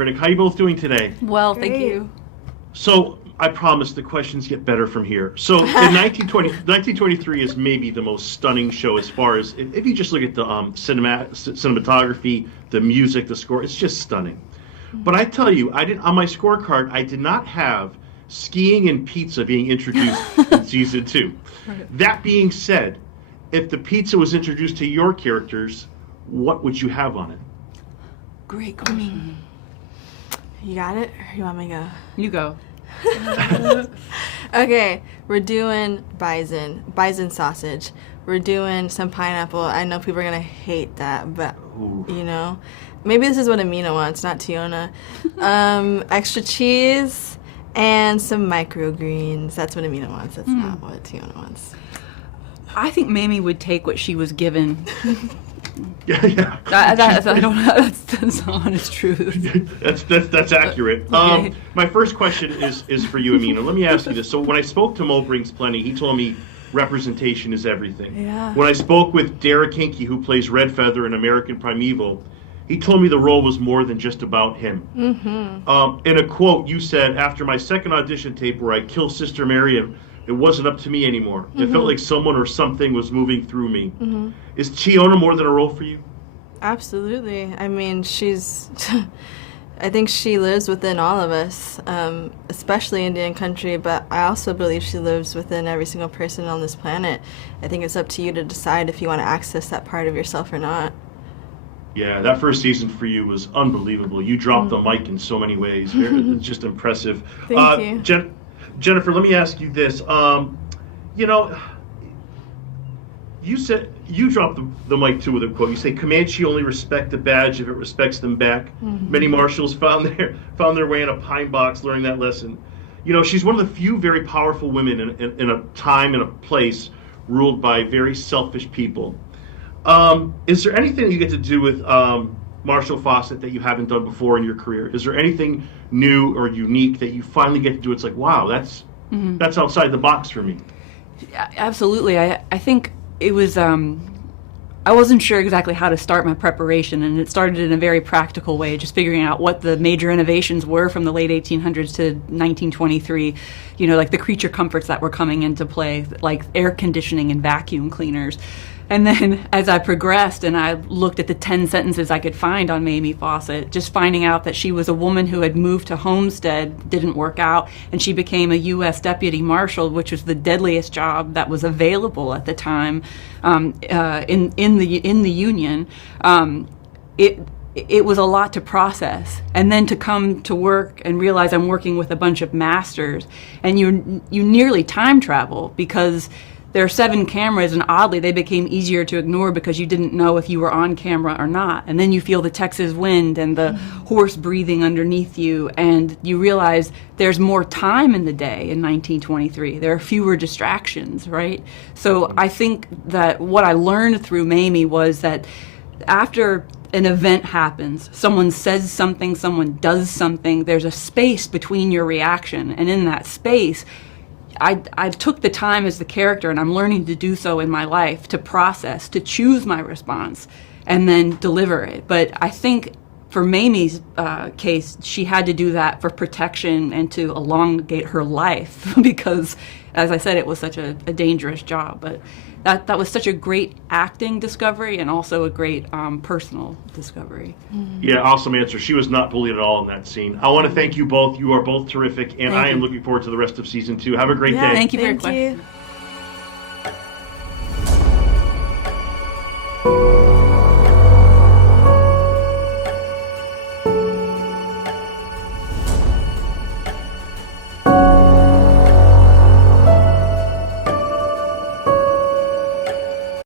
Critic. How are you both doing today? Well, Great. thank you. So, I promise the questions get better from here. So, in 1923 is maybe the most stunning show as far as, if you just look at the cinematography, the music, the score, it's just stunning. But I tell you, on my scorecard, I did not have skiing and pizza being introduced in season 2. Right. That being said, if the pizza was introduced to your characters, what would you have on it? Great question. You got it? Or you want me to go? You go. Okay, we're doing bison sausage. We're doing some pineapple. I know people are gonna hate that, but Ooh. you know, maybe this is what Aminah wants, not Teonna. Extra cheese and some microgreens. That's what Aminah wants. That's not what Teonna wants. I think Mamie would take what she was given. Yeah. I don't know. That's the honest truth. That's accurate. Okay. My first question is for you, Aminah. Let me ask you this. So when I spoke to Mo Brings Plenty, he told me representation is everything. Yeah. When I spoke with Darek, who plays Red Feather in American Primeval, he told me the role was more than just about him. Mm-hmm. In a quote, you said, "After my second audition tape where I kill Sister Miriam, it wasn't up to me anymore. It felt like someone or something was moving through me." Is Teonna more than a role for you? Absolutely. I mean, I think she lives within all of us, especially Indian country, but I also believe she lives within every single person on this planet. I think it's up to you to decide if you want to access that part of yourself or not. Yeah, that first season for you was unbelievable. You dropped the mic in so many ways. It's just impressive. Thank you. Jennifer, let me ask you this. You said you dropped the mic too with a quote. You say, "Comanche only respect the badge if it respects them back." Many marshals found their way in a pine box learning that lesson. You know, she's one of the few very powerful women in a time and a place ruled by very selfish people. Is there anything that you get to do with Marshall Fossett that you haven't done before in your career? Is there anything new or unique that you finally get to do? It's like, wow, that's outside the box for me. Yeah, absolutely. I think it was, I wasn't sure exactly how to start my preparation, and it started in a very practical way, just figuring out what the major innovations were from the late 1800s to 1923, like the creature comforts that were coming into play, like air conditioning and vacuum cleaners. And then as I progressed and I looked at the 10 sentences I could find on Mamie Fossett, just finding out that she was a woman who had moved to Homestead, didn't work out, and she became a U.S. deputy marshal, which was the deadliest job that was available at the time in the Union. It was a lot to process, and then to come to work and realize I'm working with a bunch of masters, and you nearly time travel because there are 7 cameras, and oddly they became easier to ignore because you didn't know if you were on camera or not. And then you feel the Texas wind and the horse breathing underneath you, and you realize there's more time in the day in 1923. There are fewer distractions, right? So I think that what I learned through Mamie was that after an event happens, someone says something, someone does something, there's a space between your reaction, and in that space, I took the time as the character, and I'm learning to do so in my life, to process, to choose my response, and then deliver it. But I think for Mamie's case, she had to do that for protection and to elongate her life because, as I said, it was such a dangerous job. But that was such a great acting discovery and also a great personal discovery. Yeah, awesome answer. She was not bullied at all in that scene. I want to thank you both. You are both terrific, and I am looking forward to the rest of season 2. Have a great day. Thank you for your question.